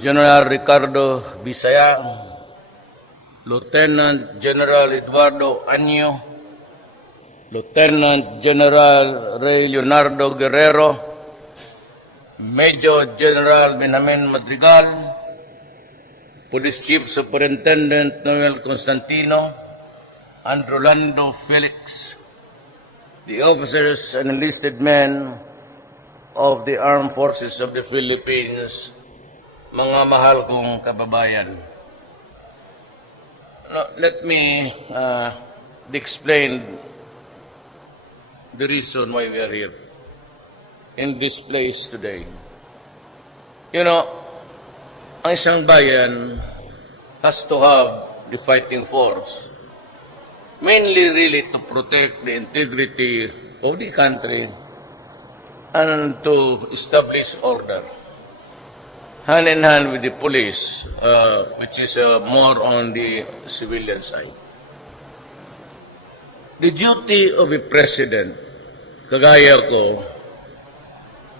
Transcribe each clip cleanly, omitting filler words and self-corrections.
General Ricardo Bisaya, Lieutenant General Eduardo Anyo, Lieutenant General Ray Leonardo Guerrero, Major General Benjamin Madrigal, Police Chief Superintendent Noel Constantino, and Rolando Felix, the officers and enlisted men of the Armed Forces of the Philippines, mga mahal kong kababayan. Now, let me explain the reason why we are here in this place today. You know, ang isang bayan has to have the fighting force, mainly really to protect the integrity of the country and to establish order, hand in hand with the police, which is more on the civilian side. The duty of a president, kagaya ko,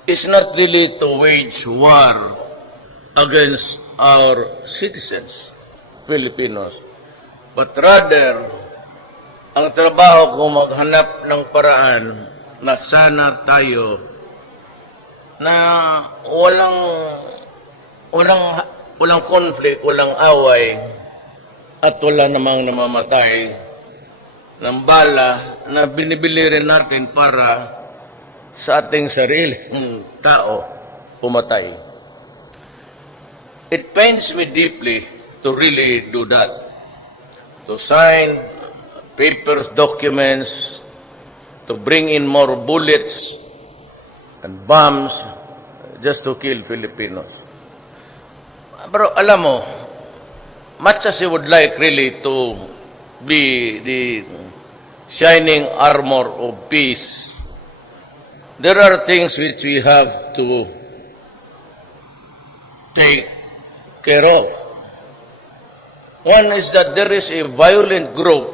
is not really to wage war against our citizens, Filipinos, but rather, ang trabaho ko maghanap ng paraan na sana tayo na walang conflict, walang away, at wala namang namamatay ng bala na binibili rin natin para sa ating sariling tao pumatay. It pains me deeply to really do that, to sign papers, documents, to bring in more bullets and bombs just to kill Filipinos. Pero alam mo, much as you would like really to be the shining armor of peace, there are things which we have to take care of. One is that there is a violent group,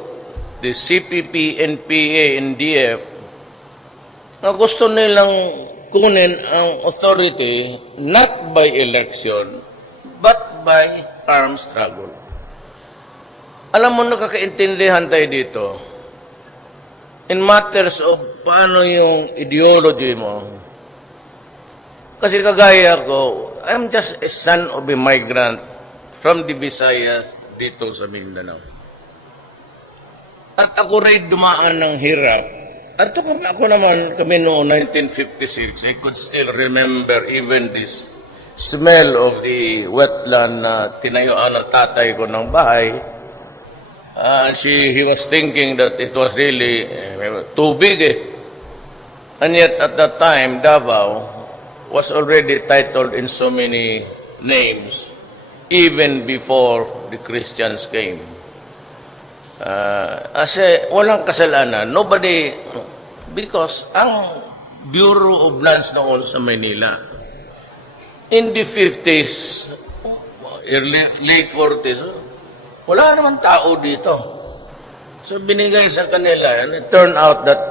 the CPP, NPA, NDF, na gusto nilang kunin ang authority not by election, but by armed struggle. Alam mo, nakakaintindihan tayo dito in matters of paano yung ideology mo. Kasi kagaya ko, I'm just a son of a migrant from the Visayas dito sa Mindanao. At ako rin dumaan ng hirap. At ako naman, kami noong 1956, I could still remember even this smell of the wetland na tinayuan ng tatay ko ng bahay. He was thinking that it was really too big. And yet at that time, Davao was already titled in so many names, even before the Christians came. Kasi walang kasalanan. Nobody, because ang Bureau of Lands noon sa Manila, in the 50s, late 40s, wala naman tao dito. So binigay sa kanila, and it turned out that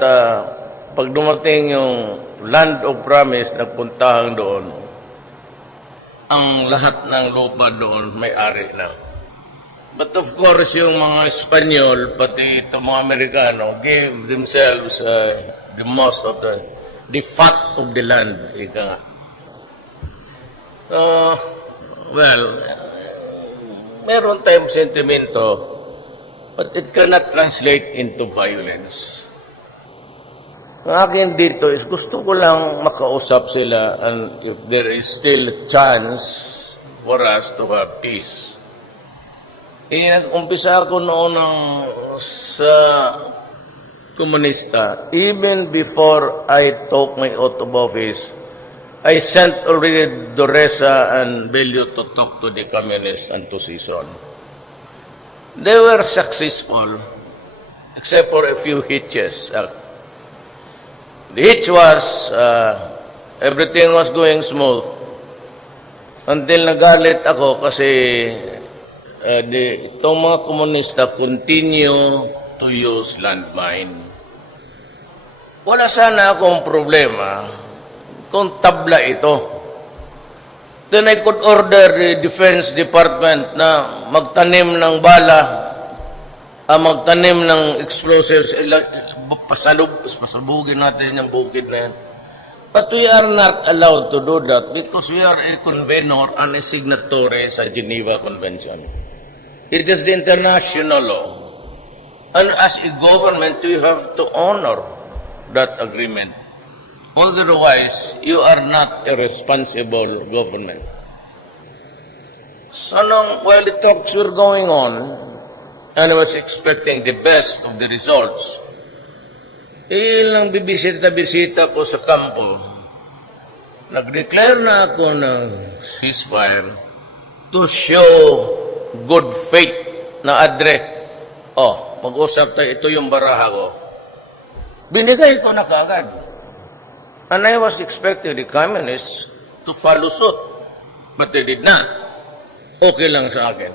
pag dumating yung land of promise, nagpuntahan doon, ang lahat ng lupa doon may-ari na. But of course, yung mga Espanyol, pati itong mga Amerikano, gave themselves the most of the fat of the land. Ika nga. Well, meron tayong sentimento, but it cannot translate into violence. Ang akin dito is gusto ko lang makausap sila, and if there is still a chance for us to have peace. Nag-umpisa ako noon sa komunista. Even before I took my oath of office, I sent already Doresa and Bello to talk to the communists and to Sison. They were successful, except for a few hitches. The hitch was, everything was going smooth until nagalit ako kasi itong mga komunista continue to use landmine. Wala sana akong problema kung tabla ito. then I could order the Defense Department na magtanim ng bala, magtanim ng explosives, pasabugin natin yung bukid na yan. But we are not allowed to do that because we are a convenor and a signatory sa Geneva Convention. It is the international law. And as a government, we have to honor that agreement. Otherwise, you are not a responsible government. So while the talks were going on, and I was expecting the best of the results, ilang bibisita-bisita ko sa kampo, nag-declare na ako ng ceasefire to show good faith na mag-usap tayo, ito yung baraha ko. Binigay ko na kaagad. And I was expecting the communists to follow suit. But they did not. Okay lang sa akin.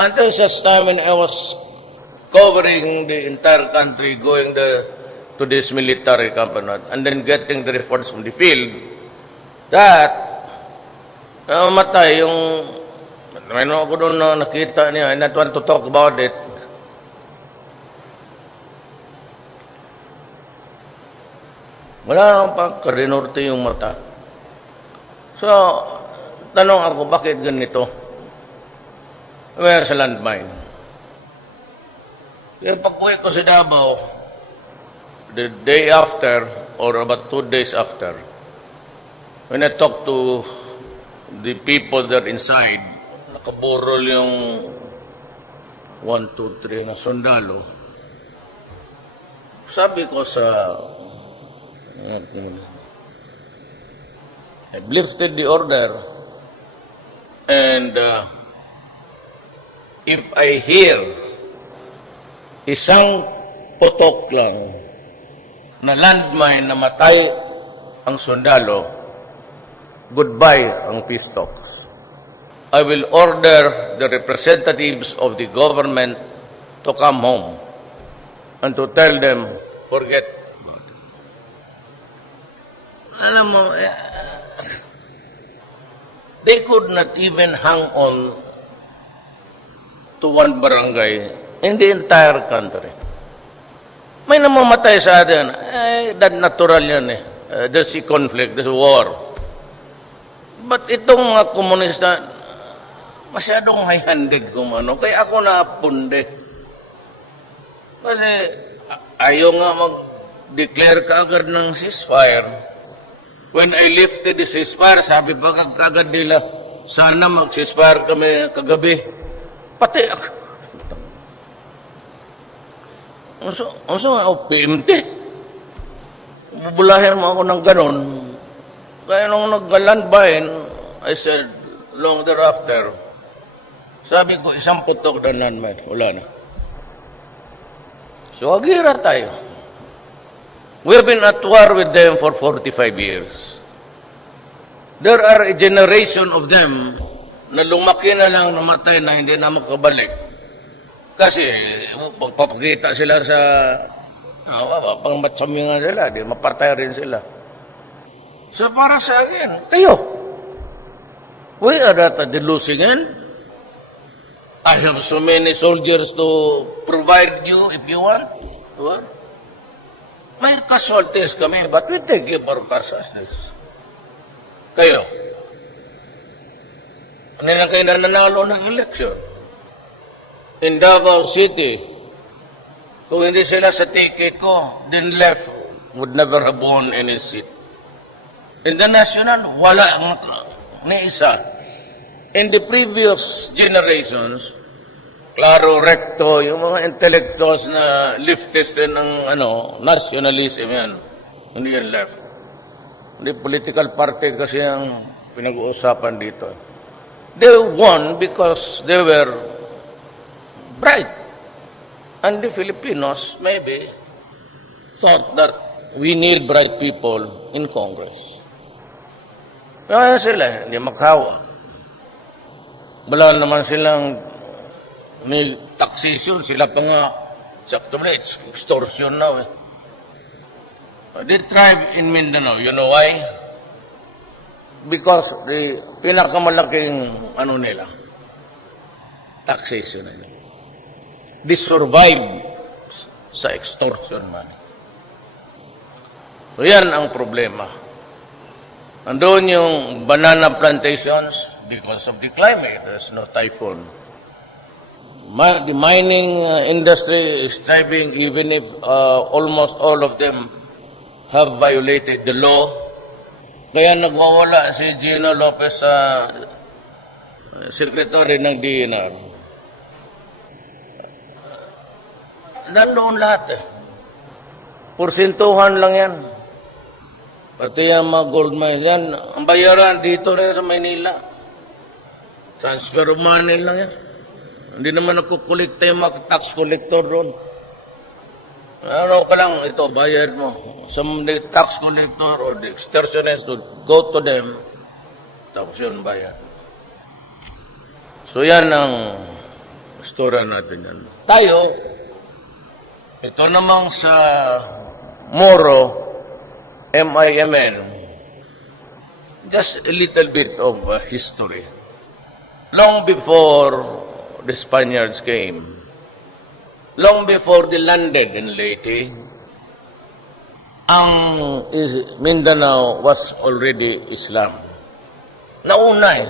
Until such time when I was covering the entire country, going to this military campaign, and then getting the reports from the field, that matay yung, ano ako doon na nakita niya, I not want to talk about it. Wala naman pa, karinorte yung mata. So, tanong ako, bakit ganito? Well, sa landmine. Kaya pag-uwi ko sa Davao, the day after, or about 2 days after, when I talked to the people there inside, nakaburol yung 1, 2, 3 na sundalo. Sabi ko sa I've lifted the order, and if I hear isang putok lang na landmine na matay ang sundalo, goodbye ang peace talks. I will order the representatives of the government to come home and to tell them, forget about it. Alam mo, they could not even hang on to one barangay in the entire country. May namamatay sa atin. That natural yan eh. There's a conflict, there's a war. But itong mga komunista, masyadong high-handed kung ano. Kaya ako napunde. Kasi ayaw nga mag-declare kaagad ng ceasefire. When I lifted the ceasefire, sabi pa kagad nila, sana mag-ceasefire kami kagabi. Pati ako. Ano ako, PMT? Bubulahin mo ako ng ganon. Kaya nung nag-landmine, I said, long thereafter, sabi ko, isang putok na landmine. Wala na. So, agira tayo. We've been at war with them for 45 years. There are a generation of them na lumaki na lang, namatay na, hindi na makabalik. Kasi, pagpapakita sila sa, pang matsamingan sila, di mapatay rin sila. So, para sa akin, kayo, we are at the losing end. I have so many soldiers to provide you if you want. What? May casualties kami, but we take care of our casualties. Kayo, ano na kayo nanalo ng election? In Davao City, kung hindi sila sa ticket ko, then left, would never have won any seat. In the national, wala ni isa. In the previous generations, klaro, recto, yung mga intellectuals na leftist din ng nationalism yan. Hindi yan left. Hindi political party kasi ang pinag-uusapan dito. They won because they were bright. And the Filipinos maybe thought that we need bright people in Congress. Kaya sila, hindi makawa. Wala naman silang may taxation, sila pa nga sa extortion now eh. They thrive in Mindanao. You know why? because the pinakamalaking ano nila, taxation nila. They survive sa extortion money. So yan ang problema. Andun yung banana plantations because of the climate. There's no typhoon. The mining industry is thriving even if almost all of them have violated the law. Kaya nagwawala si Gino Lopez sa secretary ng DNR. Nandoon lahat eh. Porsentuhan lang yan. Pati yung mga gold mines yan, ang bayaran dito rin sa Maynila. Transfer of money lang yan. Hindi naman nagkukulikta yung mga tax collector doon. Ano ka lang, ito, bayad mo. Some the tax collector or the extortionist would go to them, tapos yun bayad. So yan ang istorya natin yan. Tayo, ito namang sa Moro, MIMN, just a little bit of history. Long before the Spaniards came, long before they landed in Leyte, ang Mindanao was already Islam. Nauna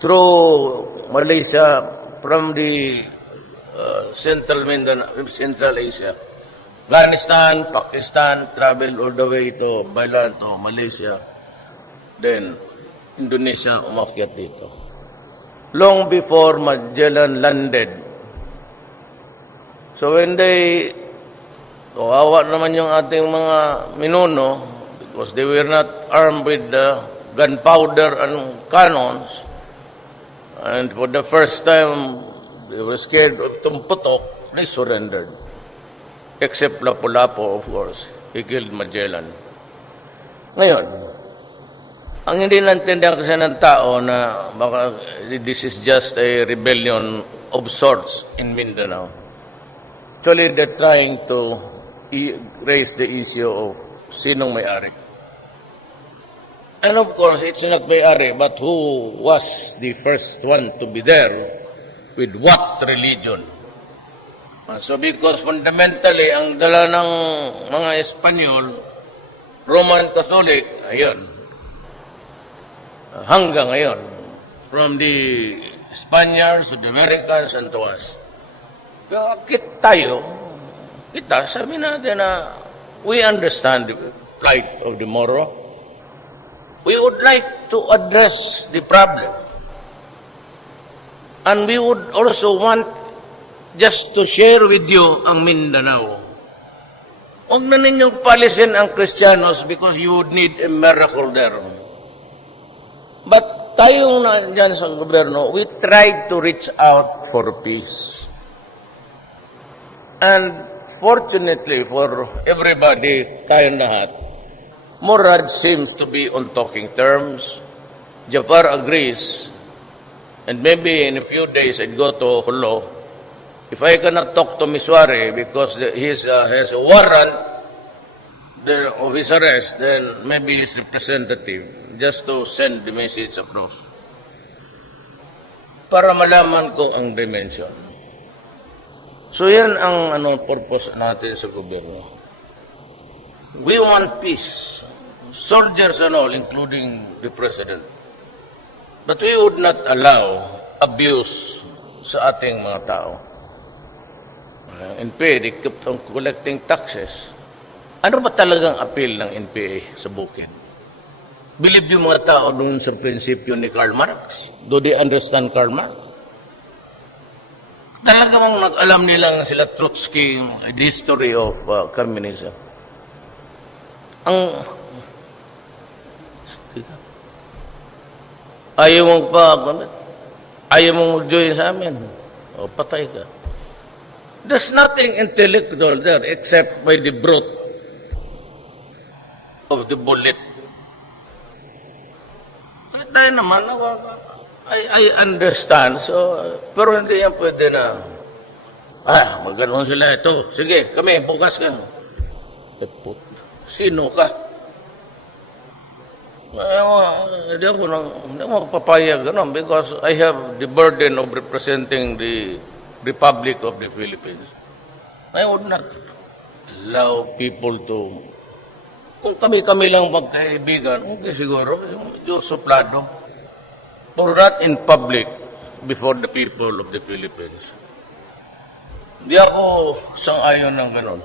through Malaysia, from the Central Mindanao, Central Asia, Afghanistan, Pakistan, traveled all the way to Bailan, to Malaysia, then Indonesia, umakyat dito. Long before Magellan landed. So when they, kawawa naman yung ating mga minuno, because they were not armed with gunpowder and cannons, and for the first time, they were scared of tumputok, they surrendered. Except Lapu-Lapu, of course. He killed Magellan. Ngayon, ang hindi naintindihan kasi ng tao na baka this is just a rebellion of sorts in Mindanao. Actually, they're trying to raise the issue of sinong may-ari. And of course, it's not may-ari, but who was the first one to be there with what religion? So because fundamentally, ang dala ng mga Espanyol, Roman Catholic, ayun, hanggang ngayon, from the Spaniards to the Americans and to us. Kita, sabi natin na we understand the plight of the Moro. We would like to address the problem. And we would also want just to share with you ang Mindanao. Huwag na ninyong palisin ang Kristiyanos because you would need a miracle there. But tayong nandyan sa gobyerno, we tried to reach out for peace. And fortunately for everybody, tayong lahat, Murad seems to be on talking terms. Japar agrees. And maybe in a few days, I'd go to Holo. If I cannot talk to Miswari because he has a warrant of his arrest, then maybe his representative, just to send the message across. Para malaman ko ang dimension. So yan ang purpose natin sa gobyerno. We want peace. Soldiers and all, including the president. But we would not allow abuse sa ating mga tao. NPA, they kept on collecting taxes. Ano ba talagang appeal ng NPA sa bukid? Believe yung mga tao doon sa prinsipyo ni Karl Marx? Do they understand Karl Marx? Talagang nag-alam nilang sila Trotsky, the history of communism. Ayaw mong mag-join sa amin. O, patay ka. There's nothing intellectual there except by the brute of the bullet. Tayo naman, I understand. So, pero hindi yan pwede na, maganon sila ito. Sige, kami, bukas ka. Sino ka? Hindi ako papayag ganun because I have the burden of representing the Republic of the Philippines. I would not allow people to, kung kami-kami lang magkaibigan, okay siguro, medyo suplado. But not in public before the people of the Philippines. Hindi ako sang-ayon ng ganun.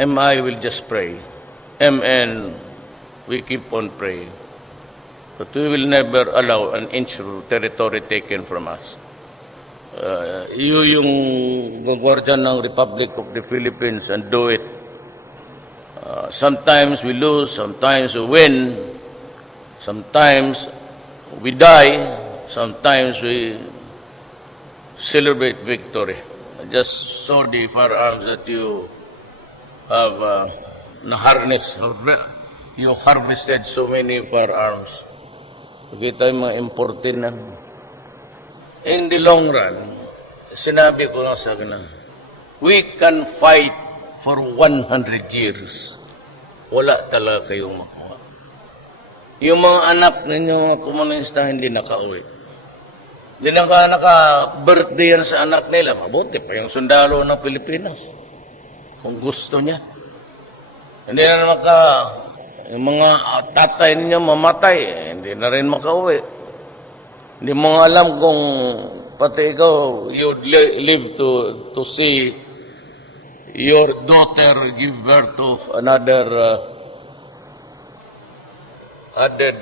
MI will just pray. MN, we keep on praying. But we will never allow an inch of territory taken from us. Yung gagwardiyan ng Republic of the Philippines and do it. Sometimes we lose, sometimes we win, sometimes we die, sometimes we celebrate victory. I just saw the firearms that you have you harvested so many firearms. Kita yung mga imported na. In the long run, sinabi ko nga sa kanila, we can fight for 100 years. Wala talaga kayong makuha. Yung mga anak ninyo, mga komunista, hindi nakauwi. Hindi naka-birthday yan sa anak nila. Mabuti pa yung sundalo ng Pilipinas. Kung gusto niya. Hindi na yung mga tatay ninyo mamatay, hindi na rin makauwi. Hindi mo nga alam kung pati ikaw, you'd live to see your daughter give birth to another added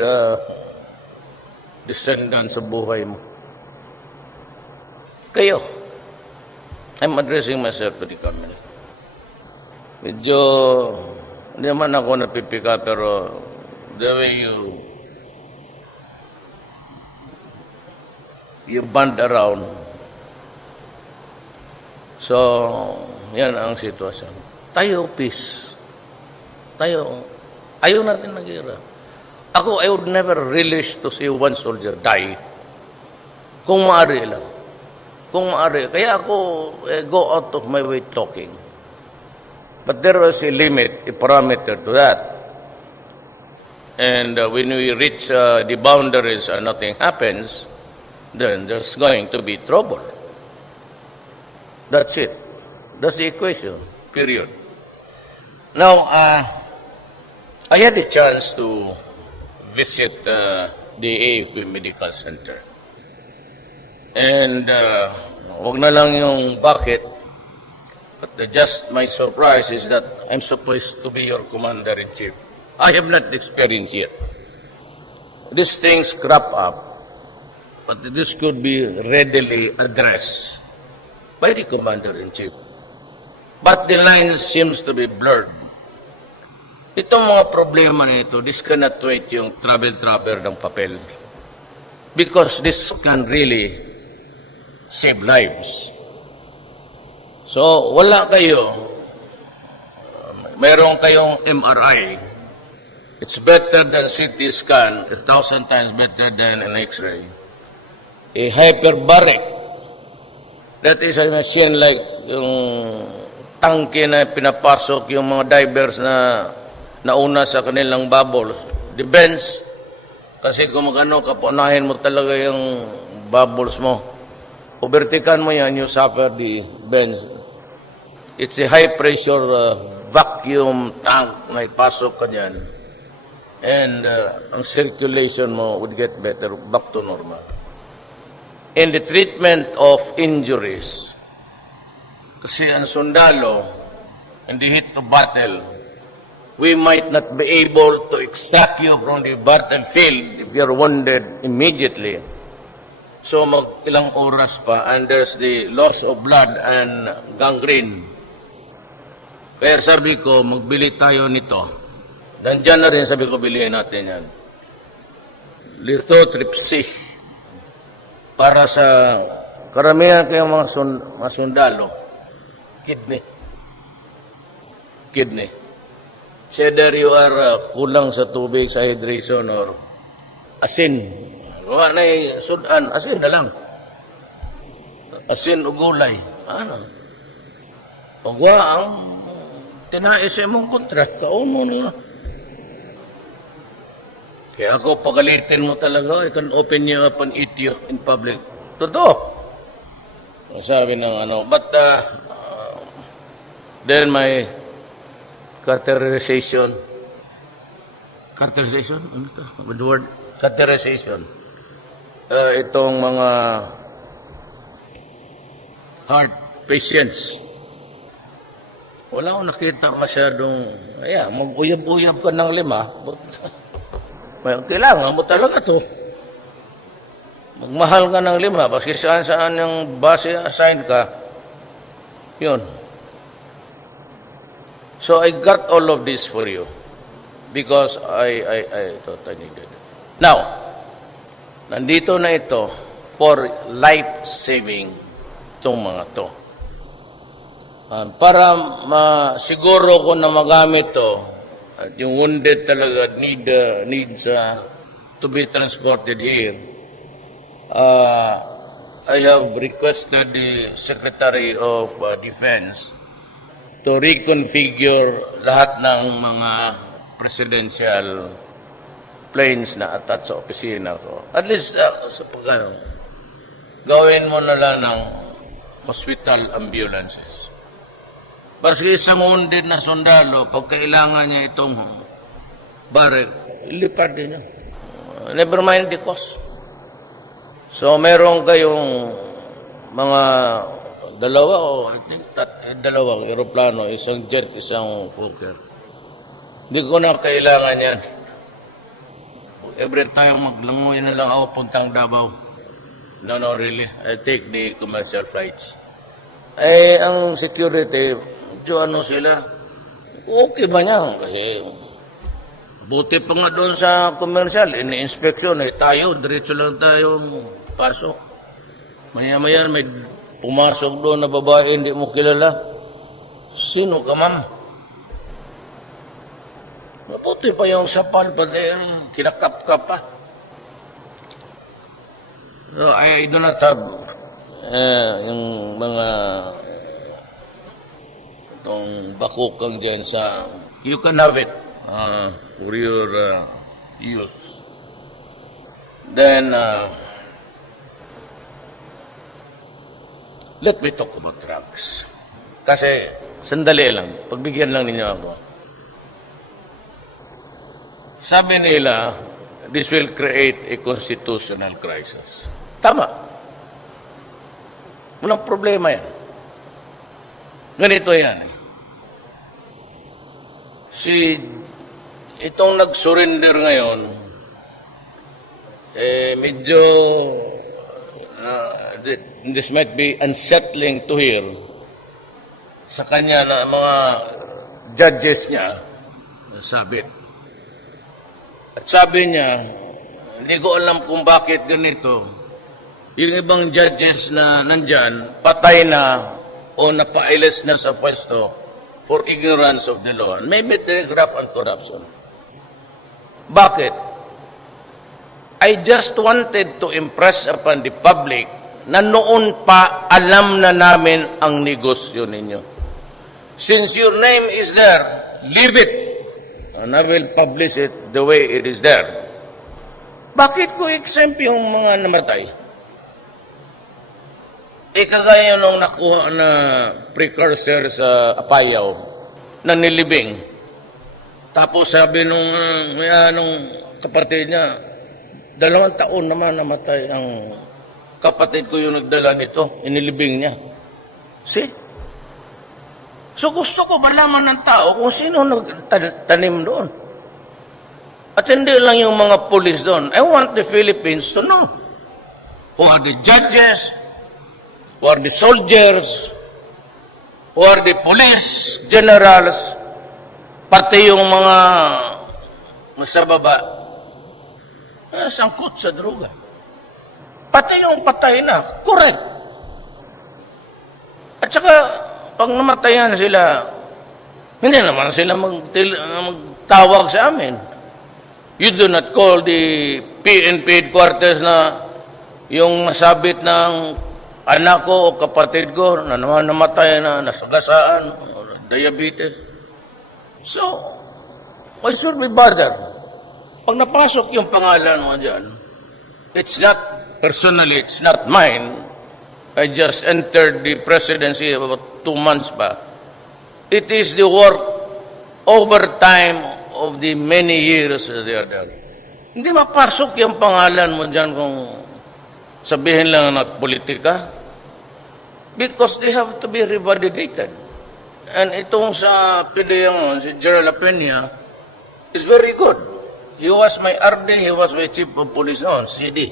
descendant sa buhay mo. Kayo, I'm addressing myself to the camera. Medyo, hindi naman ako napipika, pero the way you band around. So, yan ang sitwasyon. Tayo, peace. Tayo, ayaw natin nag-ira. Ako, I would never relish to see one soldier die. Kung maaari lang. Kung maaari. Kaya ako go out of my way talking. But there was a limit, a parameter to that. And when we reach the boundaries and nothing happens, then there's going to be trouble. That's it. That's the equation, period. Now, I had a chance to visit the AFP Medical Center. And wag na lang yung bakit, but just my surprise is that I'm supposed to be your commander-in-chief. I have not experienced yet. These things crop up, but this could be readily addressed by the commander-in-chief. But the line seems to be blurred. Itong mga problema nito, this cannot wait yung travel ng papel. Because this can really save lives. So, wala kayo. Meron kayong MRI. It's better than CT scan, 1,000 times better than an X-ray. A hyperbaric. That is a machine like yung tangke na pinapasok yung mga divers na nauna sa kanilang bubbles. Depends. Kasi kung magano kapunahin mo talaga yung bubbles mo. Overtikan mo yan, you suffer the bends. It's a high pressure vacuum tank na ipasok ka dyan. And ang circulation mo would get better, back to normal. In the treatment of injuries, kasi ang sundalo, in the heat of battle, we might not be able to extract you from the battlefield if you're wounded immediately. So, ilang oras pa, and there's the loss of blood and gangrene. Kaya sabi ko, magbili tayo nito. Nandiyan na rin, sabi ko, bilihin natin yan. Lithotripsy. Para sa karamihan kayong mga sundalo, kidney. Either you are kulang sa tubig, sa hydration, or asin. Gawa na sudan, asin na lang. Asin o gulay. Ano? Pagwa ang tinais sa imong kontra, kauno na. Kaya ako, pagalitin mo talaga, I can open you up and eat you in public. Totoo. Sabi ng ano, but then my categorization, ano ito? The word? Categorization. Itong mga heart patients. Wala akong nakita masyadong, mag-uyab-uyab ka ng 5. Kailangan mo talaga to. Magmahal ka ng 5, kasi saan-saan yung base assign ka, yun. So I got all of this for you because I thought I needed it. Now, nandito na ito for life-saving itong mga to. Para masiguro ko na magamit to, at yung wounded talaga needs to be transported here. I have requested the Secretary of Defense to reconfigure lahat ng mga presidential planes na attached sa opisina ko. At least, gawin mo na lang ng hospital ambulances. Basta isang wounded na sundalo, pag kailangan niya itong barrel, ilipad din niya. Never mind the cost. So, meron kayong mga I think dalawang aeroplano, isang jet, isang Fokker. Hindi ko na kailangan yan. Every time maglangoy na lang ako puntang Davao. No, really. I take the commercial flights. Ang security, ano sila, okay ba niya? Kasi, buti pa nga doon sa commercial, ini-inspeksyon, tayo, diretso lang tayong pasok. Maya-maya, may pumasok doon na babae, hindi mo kilala. Sino ka, ma'am? Mabuti pa yung sapal, pati kinakap-kap pa. So, I do not have yung mga itong bakukang dyan sa, you can have it for your use. Then, let me talk about drugs. Kasi, sandali lang, pagbigyan lang ninyo ako. Sabi nila, this will create a constitutional crisis. Tama. Walang problema yan. Ganito yan. Itong nag-surrender ngayon, medyo, this might be unsettling to hear sa kanya na mga judges niya, sabit. At sabi niya, hindi ko alam kung bakit ganito. Yung ibang judges na nandyan, patay na o napailis na sa pwesto for ignorance of the law. Maybe telegraph and corruption. Bakit? I just wanted to impress upon the public na noon pa alam na namin ang negosyo ninyo. Since your name is there, leave it. And I will publish it the way it is there. Bakit ko exempt yung mga namatay? Kagaya nung nakuha na precursor sa Apayao na nilibing. Tapos sabi nung kapatid niya, 2 taon naman namatay ang kapatid ko yung nagdala nito, inilibing niya. See? So gusto ko malaman ng tao kung sino nagtanim doon. At hindi lang yung mga pulis doon. I want the Philippines to know who are the judges, who are the soldiers, who are the police generals, pati yung mga sa baba, sangkot sa droga. Pati yung patay na, correct. At saka, pag namatayan sila, hindi naman sila magtawag sa amin. You do not call the PNP headquarters na yung masabit ng anak ko o kapatid ko na naman namatay na nasagasaan o diabetes. So, why should we bother? Pag napasok yung pangalan mo dyan, it's not, personally, it's not mine. I just entered the presidency about 2 months back. It is the work overtime of the many years that they are done. Hindi mapasok yung pangalan mo dyan kung sabihin lang na politika. Because they have to be revalidated. And itong sa PDM, si General Peña, is very good. He was my RD, he was my chief of police noon, CD.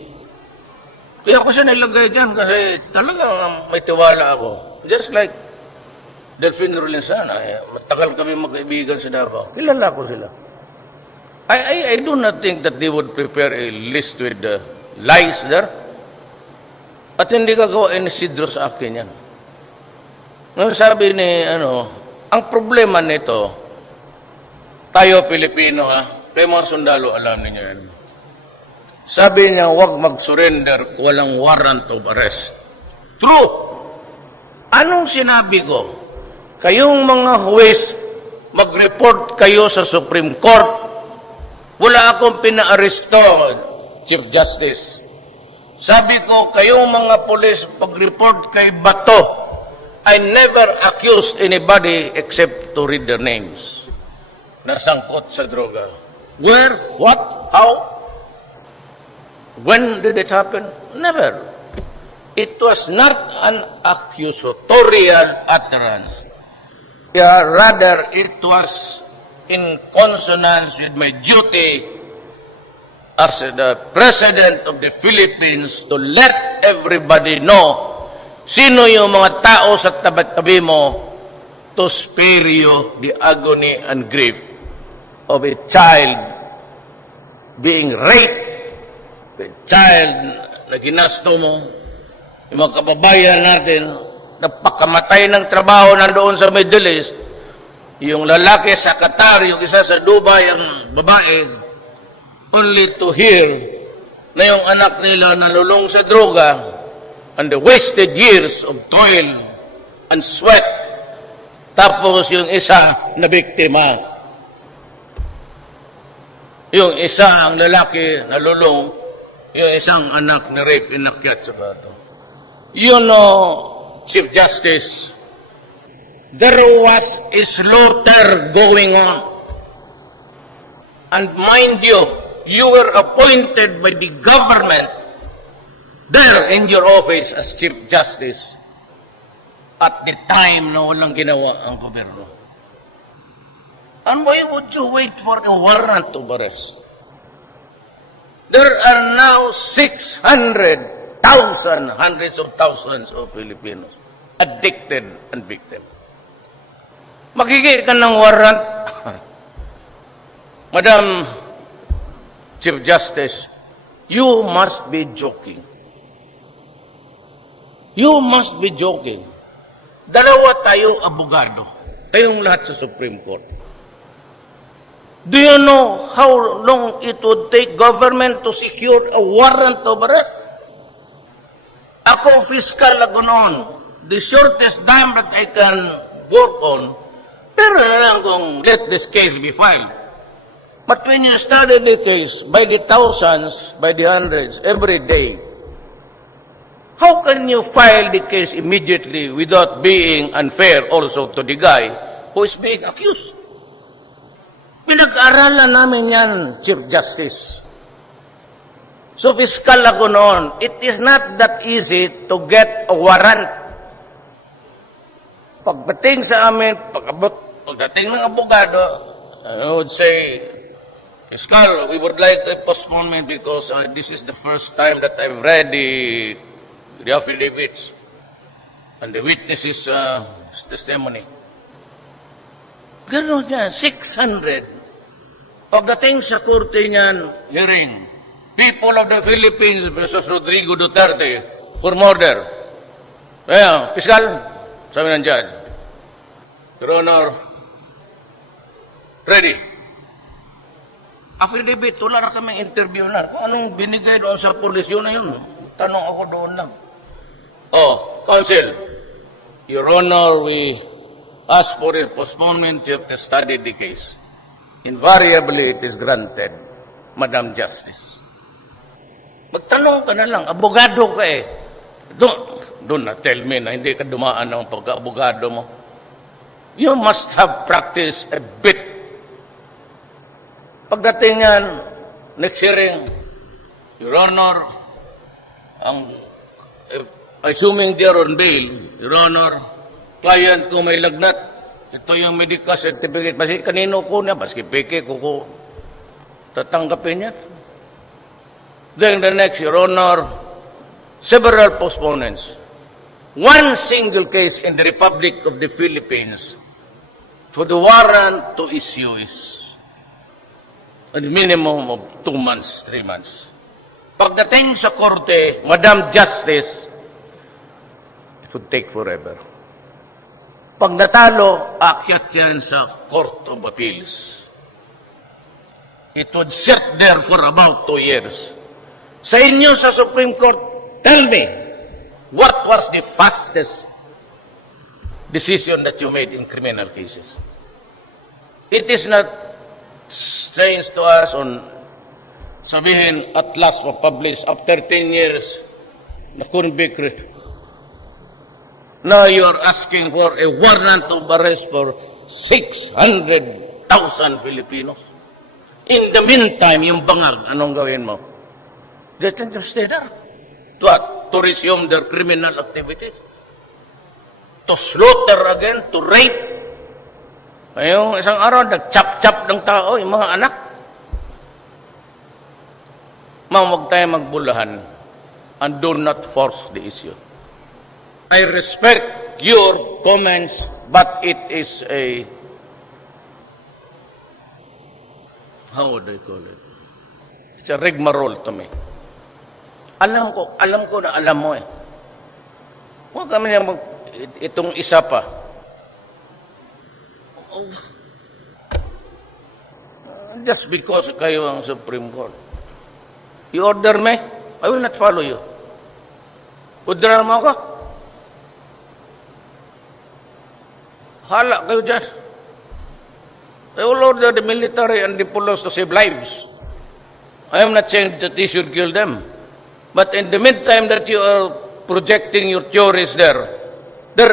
Kaya ako siya nilagay dyan kasi talagang may tiwala ako. Just like Delphine Rolensana, matagal kami magkaibigan sa Davao. Kilala ko sila. I do not think that they would prepare a list with lies there. At hindi gagawa ni Isidro sa akin yan. Ngayon sabi ni, ang problema nito, tayo Pilipino kayo mga sundalo, alam niyo yan. Sabi niya, huwag mag-surrender kung walang warrant of arrest. True! Anong sinabi ko? Kayong mga huwes, mag-report kayo sa Supreme Court. Wala akong pina-aresto, Chief Justice. Sabi ko, kayong mga pulis, pag-report kay Bato, I never accused anybody except to read their names. Nasangkot sa droga. Where? What? How? When did it happen? Never. It was not an accusatorial utterance. Yeah, rather, it was in consonance with my duty as the President of the Philippines to let everybody know sino yung mga tao sa tabi-tabi mo to spare you the agony and grief of a child being raped, a child na ginasto mo, yung mga kababayan natin, napakamatay ng trabaho nandoon sa Middle East, yung lalaki sa Qatar, yung isa sa Dubai, ang babae, only to hear na yung anak nila nalulong sa droga and the wasted years of toil and sweat. Tapos yung isa na biktima. Yung isa ang lalaki nalulong, yung isang anak na rape inakyat sa bato. You know, Chief Justice, there was a slaughter going on. And mind you, you were appointed by the government there in your office as Chief Justice at the time na walang ginawa ang gobyerno. And why would you wait for a warrant of arrest? There are now 600,000, hundreds of thousands of Filipinos addicted and victim. Magiging ka ng warrant, Madam Chief Justice, you must be joking. You must be joking. Dalawa tayo abogado. Tayong lahat sa Supreme Court. Do you know how long it would take government to secure a warrant of arrest? Ako, fiscal ako noon. The shortest time that I can work on, pero na lang kung let this case be filed. But when you study the case by the thousands, by the hundreds, every day, how can you file the case immediately without being unfair also to the guy who is being accused? Pinag-aralan namin yan, Chief Justice. So, fiscal ako noon. It is not that easy to get a warrant. Pagdating sa amin, pagdating ng abogado, I would say, Fiscal, we would like a postponement because this is the first time that I've read the affidavits and the witnesses' testimony. Gano'n yan, 600. Pagdating sa korte niyan, hearing, people of the Philippines versus Rodrigo Duterte for murder. Kaya, Fiscal, sabi ng judge, Your Honor, ready. Affidavit, wala na kaming interview na. Kung anong binigay doon sa pulis, yun na yun. Tanong ako doon lang. Oh, counsel, Your Honor, we ask for a postponement, you have to study the case. Invariably, it is granted, Madam Justice. Magtanong ka na lang, abogado ka eh. Don't not tell me na hindi ka dumaan ng pagka-abogado mo. You must have practiced a bit. Pagdating yan, next hearing, Your Honor, assuming they are on bail, Your Honor, client ko may lagnat, ito yung medical certificate, kasi kanino ko niya, baski peke ko tatanggapin niya. Then the next, Your Honor, several postponements. One single case in the Republic of the Philippines for the warrant to issue is a minimum of 2 months, 3 months. Pagdating sa korte, Madam Justice, it would take forever. Pag natalo, akyat yan sa Court of Appeals. It would sit there for about 2 years. Sa inyo sa Supreme Court, tell me, what was the fastest decision that you made in criminal cases? It is not strange to us on sabihin at last published after 10 years na convict. Now you are asking for a warrant of arrest for 600,000 Filipinos. In the meantime, yung bangag, anong gawin mo? Let them stay there. What? To resume their criminal activity? To slaughter again? To rape? Ngayong isang araw, nag-chop-chop ng tao, yung mga anak. Huwag tayo magbulahan and do not force the issue. I respect your comments, but it is a, how would I call it? It's a rigmarole to me. Alam ko na alam mo eh. Huwag kami na itong isa pa. Just because kayo ang Supreme Court. You order me, I will not follow you. Orderan mo ako. Hala kayo dyan. I will order the military and the police to save lives. I am not saying that they should kill them. But in the meantime that you are projecting your theories there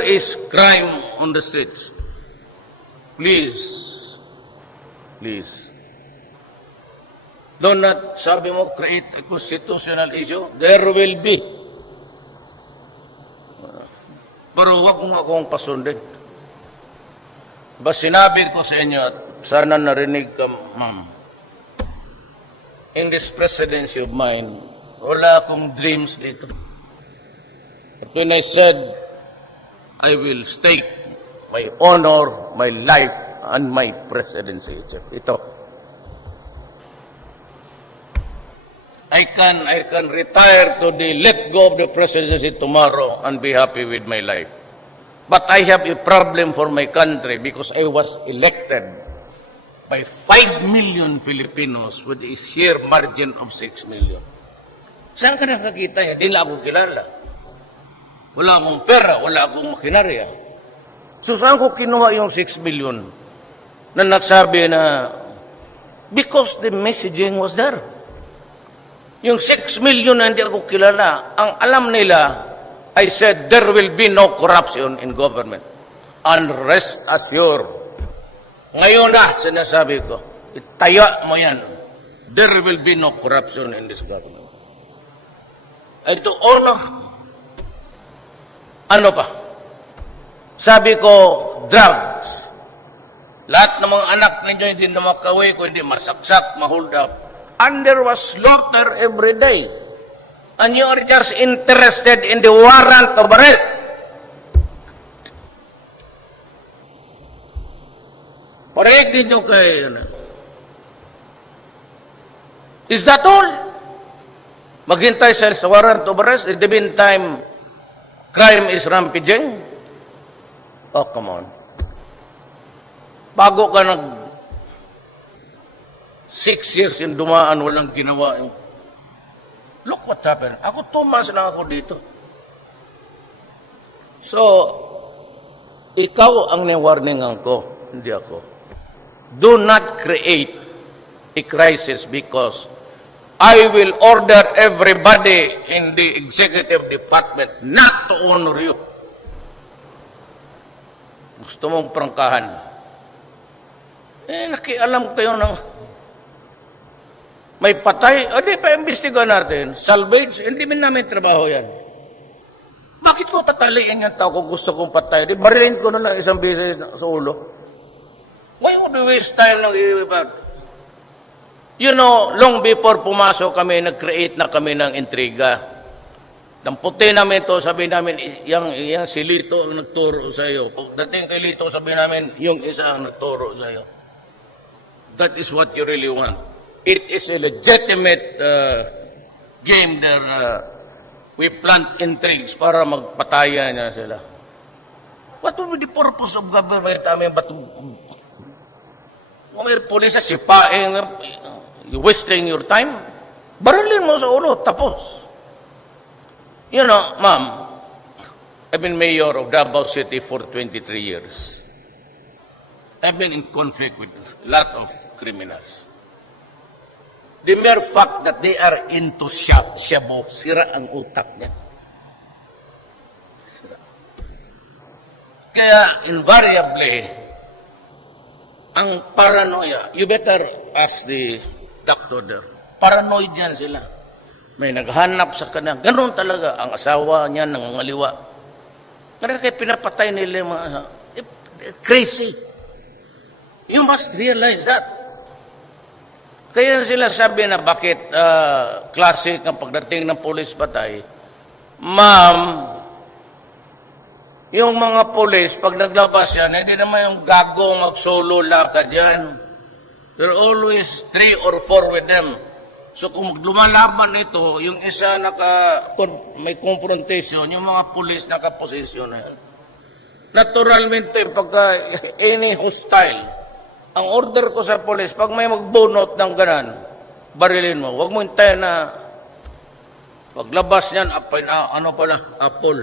is crime on the streets. Please. Do not, sabi mo, create a constitutional issue. There will be. Pero wag mo akong pasundin. Ba sinabi ko sa inyo, at sana narinig ka, ma'am. In this presidency of mine, wala akong dreams dito. But when I said, I will stake my honor, my life, and my presidency, ito. I can retire to the let go of the presidency tomorrow and be happy with my life. But I have a problem for my country because I was elected by 5 million Filipinos with a sheer margin of 6 million. Saan ka nakakita niya? Di na ako kilala. Wala akong pera, wala akong makinarya. So saan ko kinuha yung 6 million na nagsabi na because the messaging was there. Yung 6 million na hindi ako kilala, ang alam nila, I said, there will be no corruption in government. And rest assured. Ngayon na, sinasabi ko, itaya mo yan. There will be no corruption in this government. Ito, ano pa? Sabi ko, drugs. Lahat ng mga anak ninyo hindi na makaway, kundi masaksak, mahold up. And there was slaughter every day. And you are just interested in the warrant of arrest. Pareig din yung kayo. Is that all? Maghintay sa warrant of arrest? In the meantime, crime is rampaging? Oh, come on. Bago ka 6 years yung dumaan, walang ginawa. Look what happened. Ako 2 months lang ako dito. So, Ikaw ang ni-warningan ko, hindi ako. Do not create a crisis because I will order everybody in the executive department not to honor you. Gusto mong prangkahan. Nakialam kayo ng may patay. O di pa imbestigahan natin. Salvage, hindi min namin trabaho yan. Bakit ko tataliin yung tao kung gusto kong patay? Di barilin ko na lang isang beses sa ulo. Why would we waste time ng iba? You know, long before pumasok kami, nag-create na kami ng intriga. Damputin namin ito, sabi namin, yung si Lito ang nagturo sa iyo. Pagdating kay Lito, sabi namin, yung isa ang nagturo sa iyo. That is what you really want. It is a legitimate game there. We plant intrigues para magpataya niya sila. What will be the purpose of government? May pulis na sipain, you wasting your time? Barilin mo sa ulo, tapos. You know, ma'am, I've been mayor of Davao City for 23 years. I've been in conflict with a lot of criminals. The mere fact that they are into shabu, sira ang utak niya. Sira. Kaya invariably, ang paranoia, you better ask the doctor there, paranoid yan sila. May naghanap sa kanya. Ganun talaga ang asawa niya nangangaliwa. Kaya pinapatay nila yung mga asawa. Crazy. You must realize that. Kaya sila sabi na bakit classic ang pagdating ng pulis patay. Ma'am, yung mga pulis, pag naglabas yan, hindi naman yung gagong mag-solo lakad yan. There are always 3 or 4 with them. So kung lumalaban ito, yung isa may confrontation, yung mga pulis nakaposisyon na yan. Naturalmente, pagka any hostile, ang order ko sa pulis, pag may magbunot ng ganan, barilin mo. Huwag mo hintayin na paglabas niyan, apple.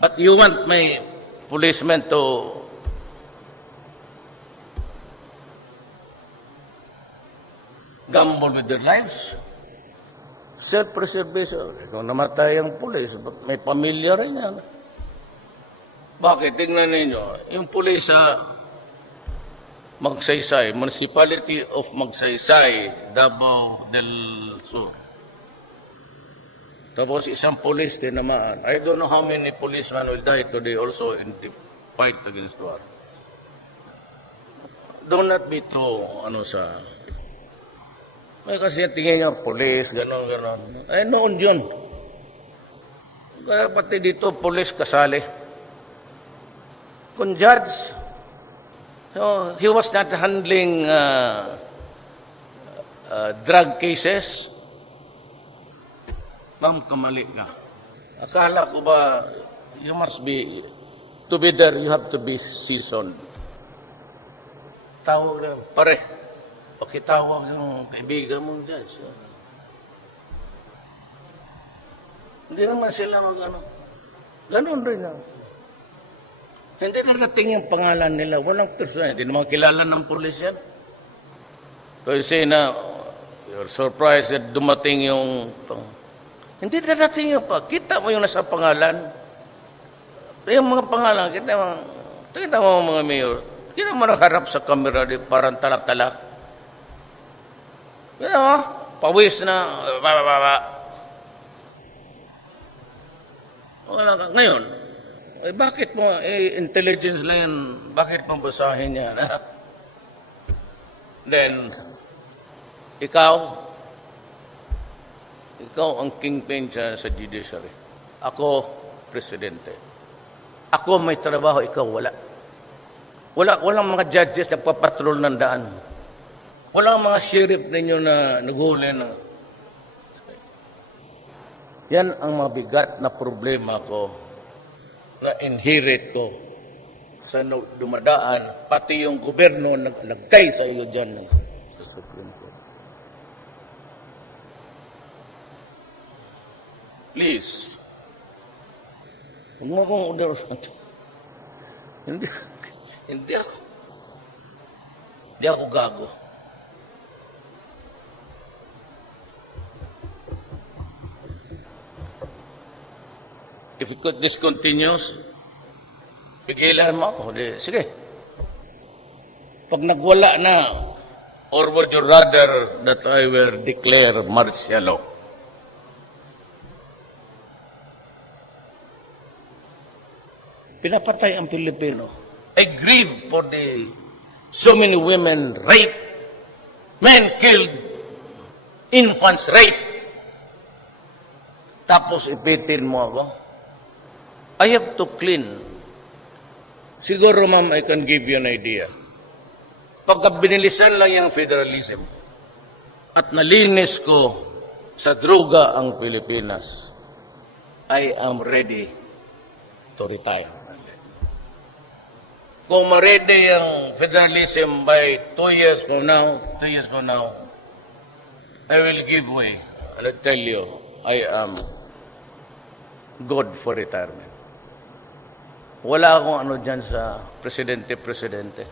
But you want my policemen to gamble with their lives? Self-preservation. Kung namatay ang pulis, may pamilya rin yan. Bakit? Tingnan ninyo. Yung pulis sa Magsaysay, Municipality of Magsaysay, Davao del Sur. Tapos isang police tinamaan. I don't know how many policemen will die today also in the fight against war. Do not be too, may kasi tingin nyo, police, gano'n. Ay, noon yun. Kaya pati dito, police kasali. Kung judge, so, he was not handling drug cases. Ma'am, kamali ka. Akala ko ba, you must be, to be there, you have to be seasoned. Tawag na, pare, pakitawag yung kaibigan mong judge. Hindi naman sila ganun rin na. Hindi narating yung pangalan nila. Walang person. Hindi naman kilala ng pulis yan. Kasi na, you're surprised that dumating yung... Hindi narating yung kita mo yung nasa pangalan. Yung mga pangalan, kita mo mga mayor, kita mo nakaharap sa kamera, parang talak-talak. Kita mo, pawis na, wala ka. Ngayon, bakit mo, intelligence lang yan, bakit mo basahin yan? Then, ikaw ang kingpin sa judiciary. Ako, presidente. Ako may trabaho, ikaw wala. Walang mga judges na papatrol ng daan. Walang mga sheriff ninyo na naghuli na. Yan ang mabigat na problema ko na inherit ko sa dumadaan, pati yung gobyerno nagkay sa iyo dyan sa Supreme Court. Please, huwag mo kong order. Hindi, hindi ako. Hindi ako gago. If this continues, pigilan mo ako. Sige. Pag nagwala na, or would you rather that I will declare martial law? Pinapatay ang Pilipino. I grieve for the so many women raped, men killed, infants raped. Tapos ipitin mo ako. I have to clean. Siguro, ma'am, I can give you an idea. Pagka binilisan lang yung federalism at nalinis ko sa droga ang Pilipinas, I am ready to retire. Kung ma-ready yung federalism by 2 years from now, I will give way. And I tell you, I am good for retirement. Wala akong ano dyan sa presidente.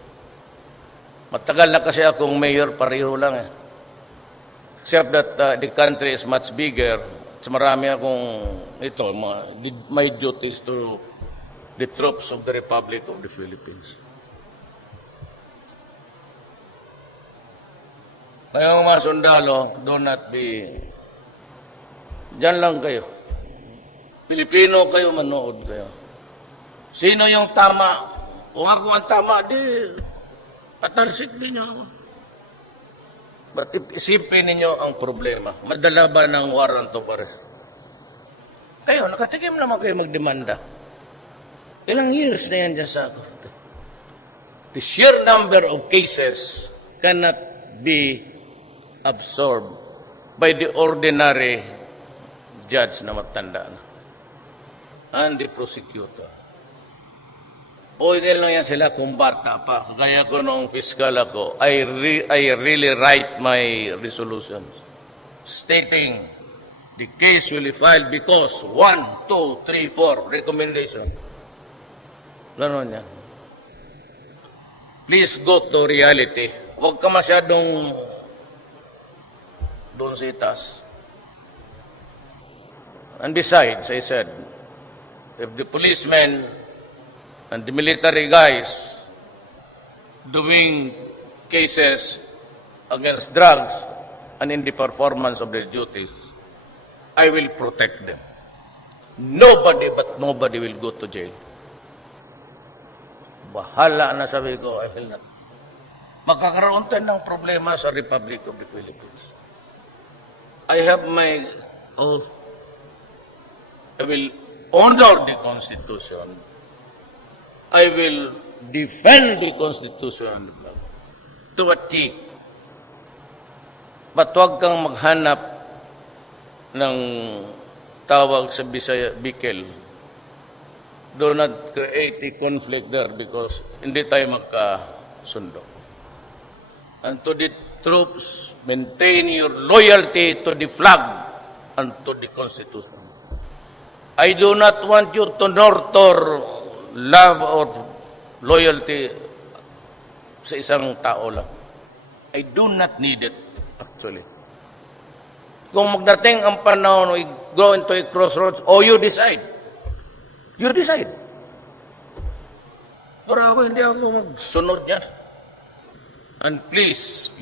Matagal na kasi akong mayor, pareho lang eh. Except that the country is much bigger. So marami akong, my duties to the troops of the Republic of the Philippines. Kayong mga sundalo, do not be, dyan lang kayo. Pilipino kayo, manood kayo. Sino yung tama? Kung ako ang tama, di, patalsik ninyo ako. But isipin ninyo ang problema. Madala ba ng warrant of arrest? Kayo, nakatikim naman kayo magdemanda. Ilang years na yan dyan sa korte. The sheer number of cases cannot be absorbed by the ordinary judge na matanda na. And the prosecutor. O hindi lang yan sila kung bata pa. Kaya ko noong fiscal ako, I really write my resolutions stating the case will be filed because 1, 2, 3, 4 recommendation. Ganon yan. Please go to reality. Huwag ka masyadong doon sa itas. And besides, I said, if the policemen and the military guys doing cases against drugs and in the performance of their duties, I will protect them. Nobody will go to jail. Bahala na sabi ko, I will not. Magkakaroon tayo ng problema sa Republic of the Philippines. I have my oath. I will honor the Constitution. I will defend the Constitution to a T. But huwag kang maghanap ng tawag sa Bisaya, Bicol. Do not create a conflict there because hindi tayo magkasundo. And to the troops, maintain your loyalty to the flag and to the Constitution. I do not want you to nurture love or loyalty sa isang tao lang. I do not need it, actually. Kung magdating ang panahon, we go into a crossroads, you decide. You decide. Pero ako, hindi ako magsunod niya. And please,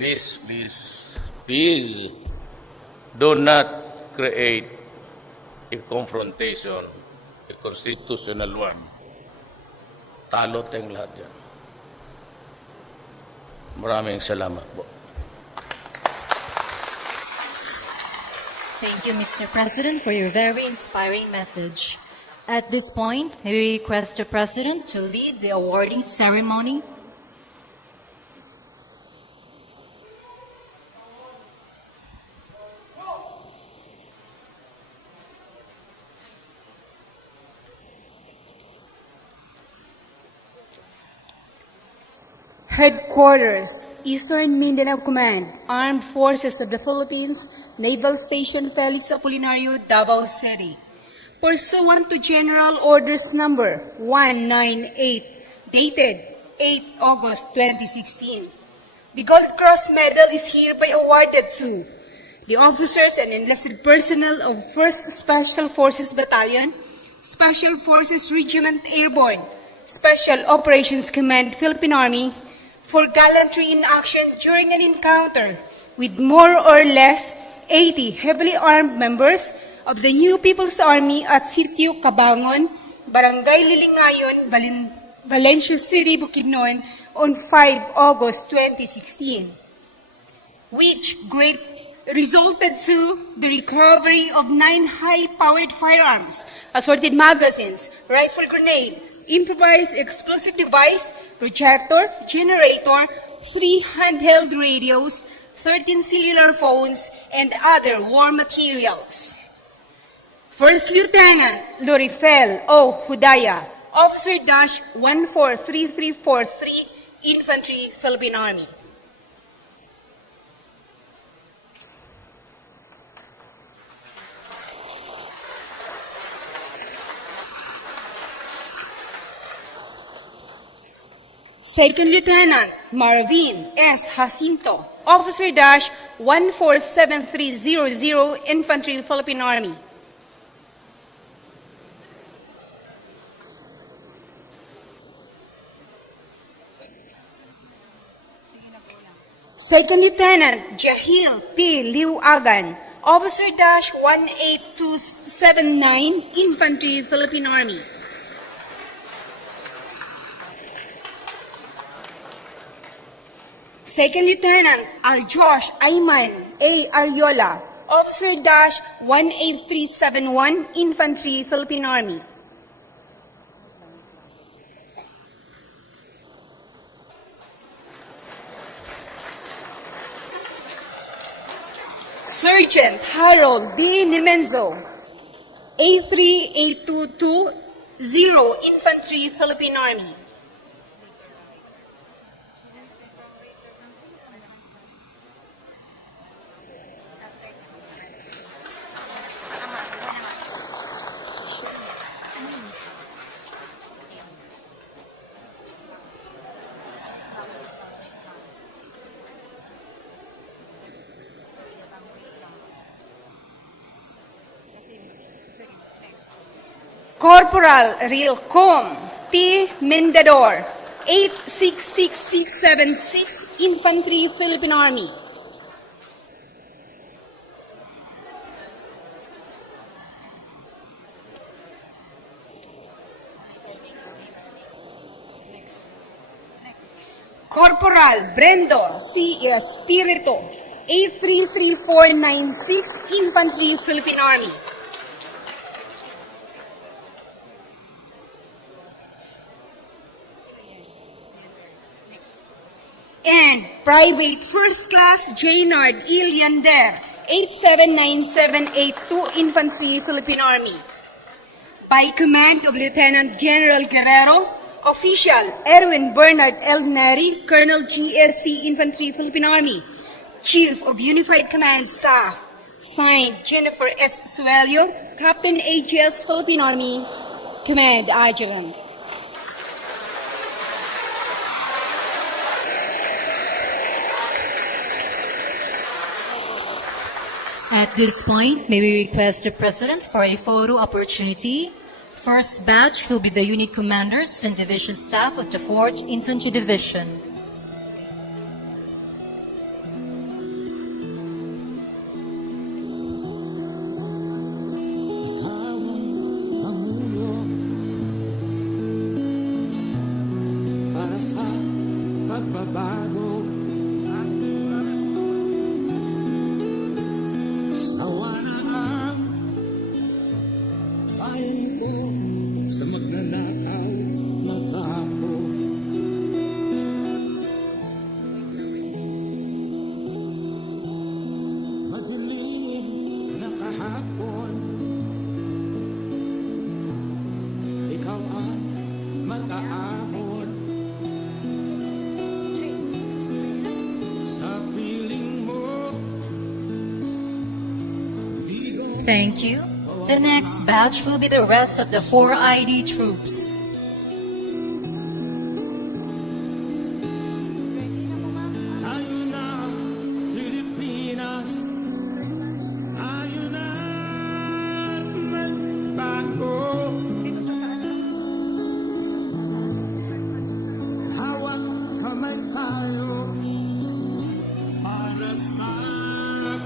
do not create a confrontation, a constitutional one. Talo tayong lahat dyan. Maraming salamat po. Thank you, Mr. President, for your very inspiring message. At this point, we request the President to lead the awarding ceremony. Headquarters, Eastern Mindanao Command, Armed Forces of the Philippines, Naval Station Felix Apolinario, Davao City. Pursuant to General Orders Number 198, dated 8 August 2016. The Gold Cross Medal is hereby awarded to the officers and enlisted personnel of 1st Special Forces Battalion, Special Forces Regiment Airborne, Special Operations Command, Philippine Army, for gallantry in action during an encounter with more or less 80 heavily armed members of the New People's Army at Sitio Cabangon, Barangay Lilingayon, Valencia City, Bukidnon, on 5 August 2016, which resulted to the recovery of 9 high-powered firearms, assorted magazines, rifle grenade, improvised explosive device, projector, generator, 3 handheld radios, 13 cellular phones, and other war materials. First Lieutenant Lorifel O. Hudaya, Officer Dash 143343, Infantry, Philippine Army. Second Lieutenant Marvin S. Jacinto, Officer Dash 147300, Infantry, Philippine Army. Second Lieutenant Jahil P. Liuagan, Officer Dash 18279, Infantry, Philippine Army. Second Lieutenant Aljosh Ayman A. Ariola, Officer Dash 18371, Infantry, Philippine Army. Sergeant Harold D. Nimenzo, A38220, Infantry, Philippine Army. Corporal Rilcom T. Mendador, 866676, Infantry, Philippine Army. Corporal Brendo C. Espirito, 833496, Infantry, Philippine Army. And Private First Class Jaynard Ilyander, 879782, Infantry, Philippine Army. By command of Lieutenant General Guerrero, Official Erwin Bernard L. Neri, Colonel GSC, Infantry, Philippine Army. Chief of Unified Command Staff, signed Jennifer S. Suelio, Captain AGS, Philippine Army, Command Adjutant. At this point, may we request the President for a photo opportunity. First batch will be the unit commanders and division staff of the 4th Infantry Division. Para sa pagbabago, sawa na ang bayan ko sa magnanakaw na tapo. Madilim na kahapon, ikaw ang mag-aahon. Sa piling mo, Thank you. The next batch will be the rest of the 4 ID troops.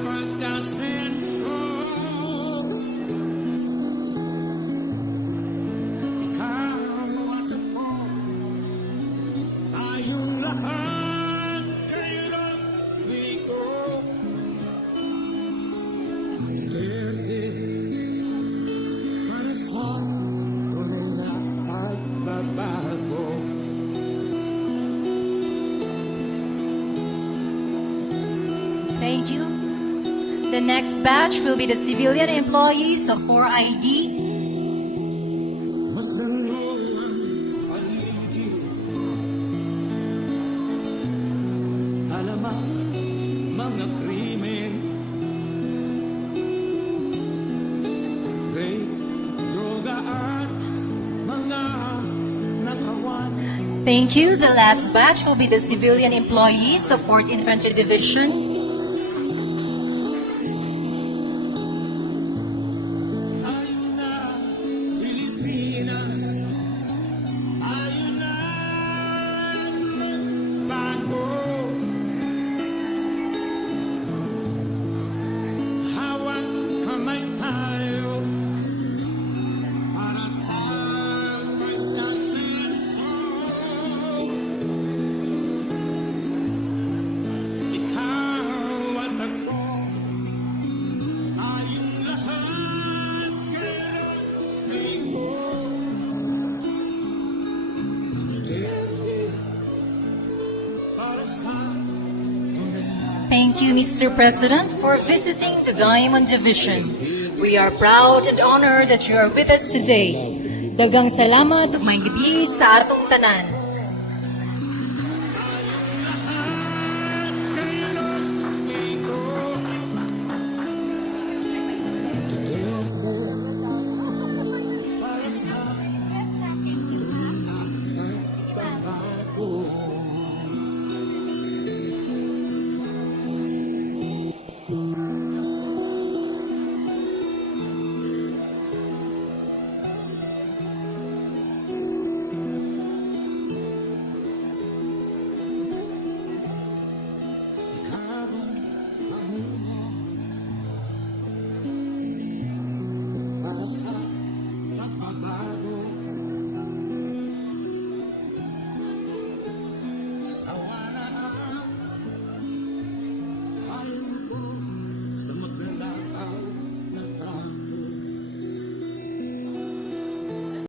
pagkasenso. Ikaw at ako, tayong lahat kailan ligo. Duterte, para sa tunay na pagbabago. Thank you. The next batch will be the civilian employees of 4ID. Mas lalo ang paligid. Alamak, mga krimen. Rape, droga at mga nakawan. Thank you. The last batch will be the civilian employees of 4th Infantry Division. Ayun na, Pilipinas. Ayun na, bago. Hawak kamay tayo para sa pagkasenso. Ikaw at ako, tayong lahat kailan ligo. Para sa tunay na Thank you, Mr. President, for visiting the Diamond Division. We are proud and honored that you are with us today. Dagang salamat ug may gabi sa atong tanan.